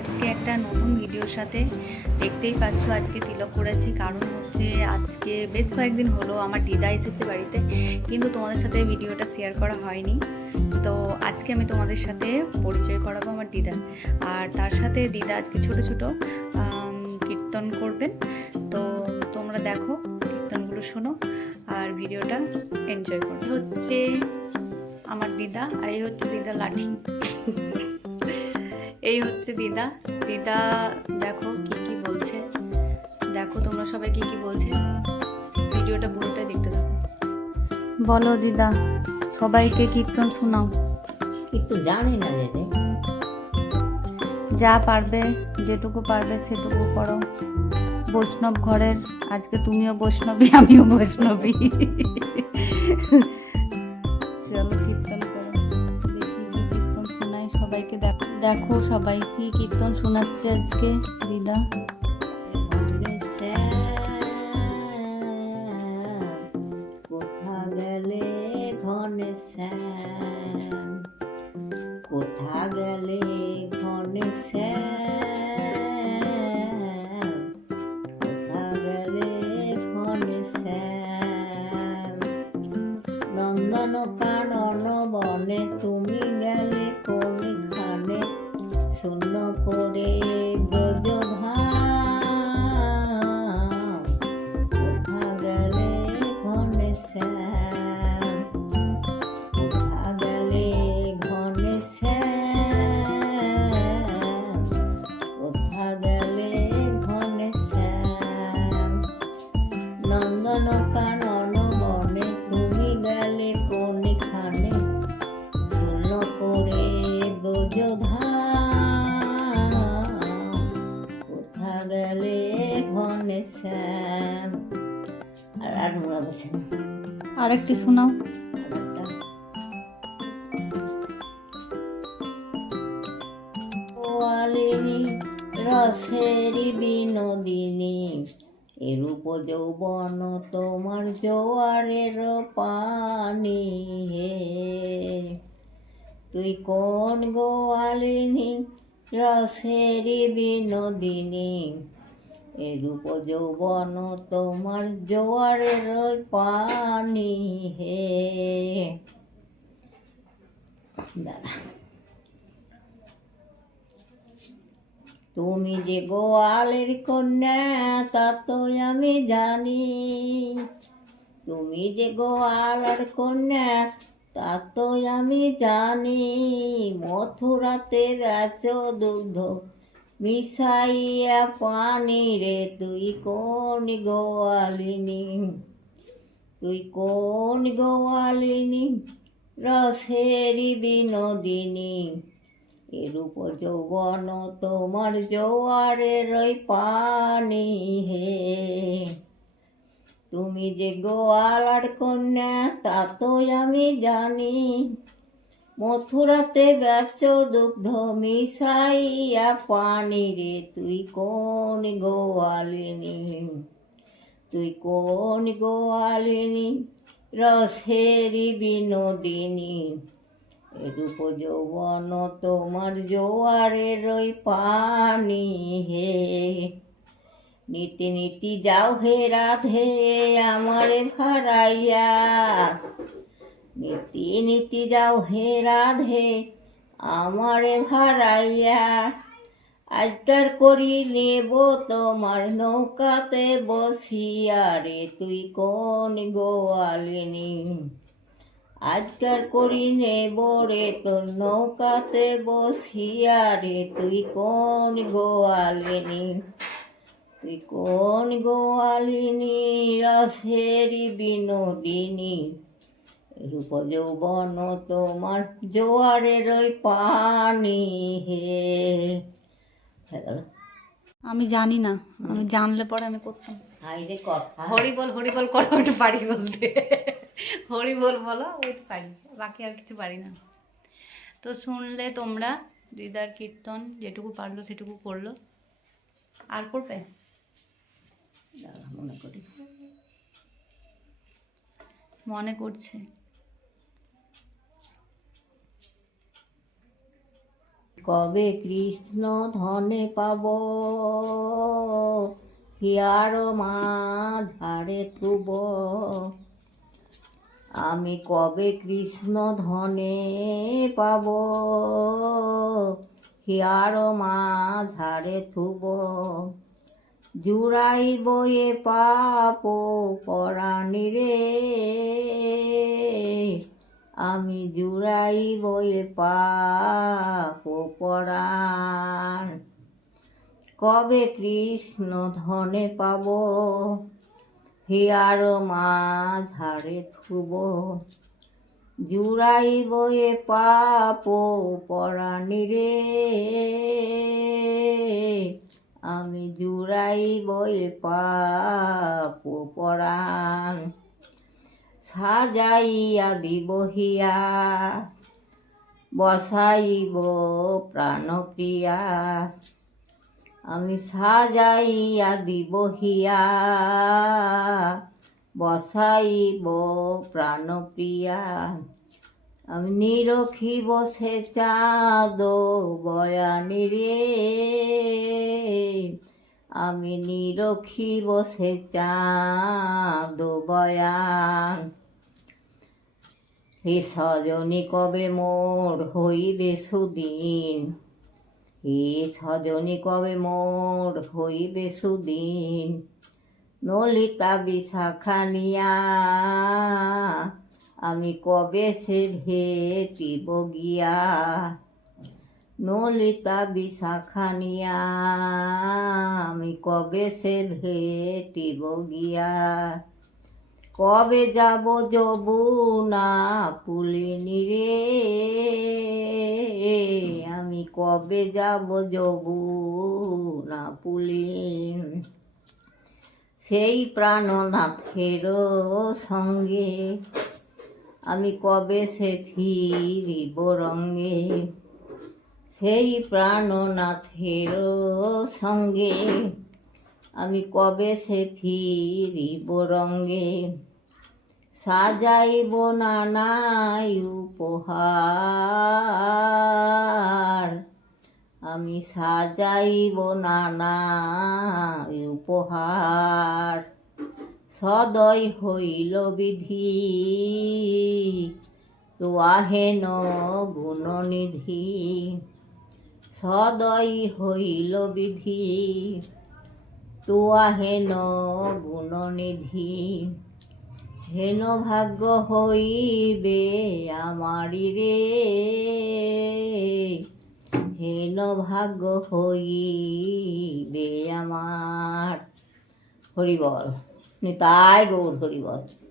আজকে একটা নতুন ভিডিওর সাথে দেখতেই পাচ্ছ, আজকে তিলক করেছি। কারণ হচ্ছে আজকে বেশ কয়েকদিন হলো আমার দিদা এসেছে বাড়িতে, কিন্তু তোমাদের সাথে ভিডিওটা শেয়ার করা হয়নি। তো আজকে আমি তোমাদের সাথে পরিচয় করাবো আমার দিদা আর তার সাথে দিদা আজকে ছোট ছোট কীর্তন করবেন। তো তোমরা দেখো, কীর্তনগুলো শোনো আর ভিডিওটা এনজয় করো। হচ্ছে আমার দিদা আর এই হচ্ছে দিদা লাঠি। এই হচ্ছে দিদা। দিদা দেখো কি কি বলছে। দেখো তোমরা সবাই কি কি বলছে। ভিডিওটা পুরোটা দেখতে থাকো। বলো দিদা সবাইকে কীর্তন শোনাও। কিন্তু জানি না রে যা পারবে যেটুকু পারবে সেটুকু করো। বৈষ্ণব ঘরের আজকে তুমিও বৈষ্ণবী আমিও বৈষ্ণবী। দেখো দেখো সবাই কি কীর্তন শোনাচ্ছে আজকে, দিদা? কোথা গেলে কোথা গেলে গেলে নন্দন কানন বনে তুমি গেলে কোনখানে শূন্য করে আরেকটি শোনাও রসেরি বিনোদিনী এরূপ যৌবন তোমার জোয়ারের পানি হে। তুই কোন গোয়ালিনী, রসেরি বিনোদিনী? এরূপ যৌবন তোমার জোয়ারের পানি হে। তুমি যে গোয়ালের কন্যা, তা তো আমি জানি। তুমি যে গোয়ালের কন্যা, তা তো আমি জানি। মথুরাতে বেচো দুগ্ধ মিশাইয়া পানি রে তুই কোন গোয়ালিনী তুই কোন গোয়ালিনী রসেরি বিনোদিনী এরূপ যৌবন তোমার জোয়ারের ওই পানি হে তুমি যে গোয়ালার কন্যা তা তো আমি জানি মথুরাতে বেচ দুগ্ধ মিশাইয়া পানি রে তুই কোন গোয়ালিনী? তুই কোন গোয়ালিনী? রসেরি বিনোদিনী। এরূপ যৌবন তোমার জোয়ারের ওই পানি হে। নীতি নীতি যাও হে রাধে, আমারে ভারাইয়া নীতি নীতি যাও হে রাধে, আমারে ভারাইয়া আজকার করি নেব তোমার নৌকাতে বসিয়া রে, তুই কোন গোয়ালিনী? আজকার করি নেব রে, তোর নৌকাতে বসিয়া রে, তুই কোন গোয়ালিনী? তুই কোন গোয়ালিনী রসেরি বিনোদিনী? রূপ যৌবন তোমার জোয়ারের ওই পানি হে। আমি জানি না আমি জানলে পরে আমি করতাম। হাইরে কথা। হরি বল হরি বল করো ওটা পারি বলতে। হরি বল বলো ওইটা পারি। বাকি আর কিছু পারি না। তো শুনলে তোমরা দিদার কীর্তন যেটুকু পারল সেটুকু করল। আর করবে? মনে করি। মনে করছে। কবে কৃষ্ণ ধনে পাব? হিয়ার মাঝারে তুব আমি কবে কৃষ্ণ ধনে পাব? হিয়ার মাঝারে থুব। জুড়াই বয়ে পাপ পরাণী রে আমি জুড়াই বয়ে পাপ পরাণ কবে কৃষ্ণ ধনে পাব? হিয়ার মাঝারে থুব। জুড়াই বয়ে পাপ পরাণী রে। আমি জুড়াই বয়ে পাপ পরাণ সাজাইয়া দিব হিয়া বসাইব প্রাণপ্রিয়া। আমি সাজাইয়া দিব হিয়া বসাইব প্রাণপ্রিয়া। আমি নিরখিব সে চাঁদ বয়ানি রে। আমি নিরখিব সে চাঁদ বয়ান। হে সজনী কবে মোর হইবে সুদিন? হে সজনী কবে মোর হইবে সুদিন? নলিতা বিশাখানিয়া আমি কবে সে ভেটিব গিয়া? নলিতা বিশাখানিয়া আমি কবে সে ভেটিব গিয়া? কবে যাব যবুনা পুলিনি রে? আমি কবে যাব যবুনা পুলিন? সেই প্রাণনাথের সঙ্গে। আমি কবে সে ফিরিব রঙ্গে সেই প্রাণনাথের সঙ্গে। আমি কবে সে ফিরিব রঙ্গে সাজাইব নানাই উপহার। আমি সাজাইব নানা উপহার। সদয় হইল বিধি। তো আহেন গুণনিধি। সদয় হইল বিধি। তো গুণ গুণনিধি। হেন ভাগ্য হইবে আমারি রে। হেন ভাগ্য হইবে আমার। হরিবল নিতাই গৌর হরিবল।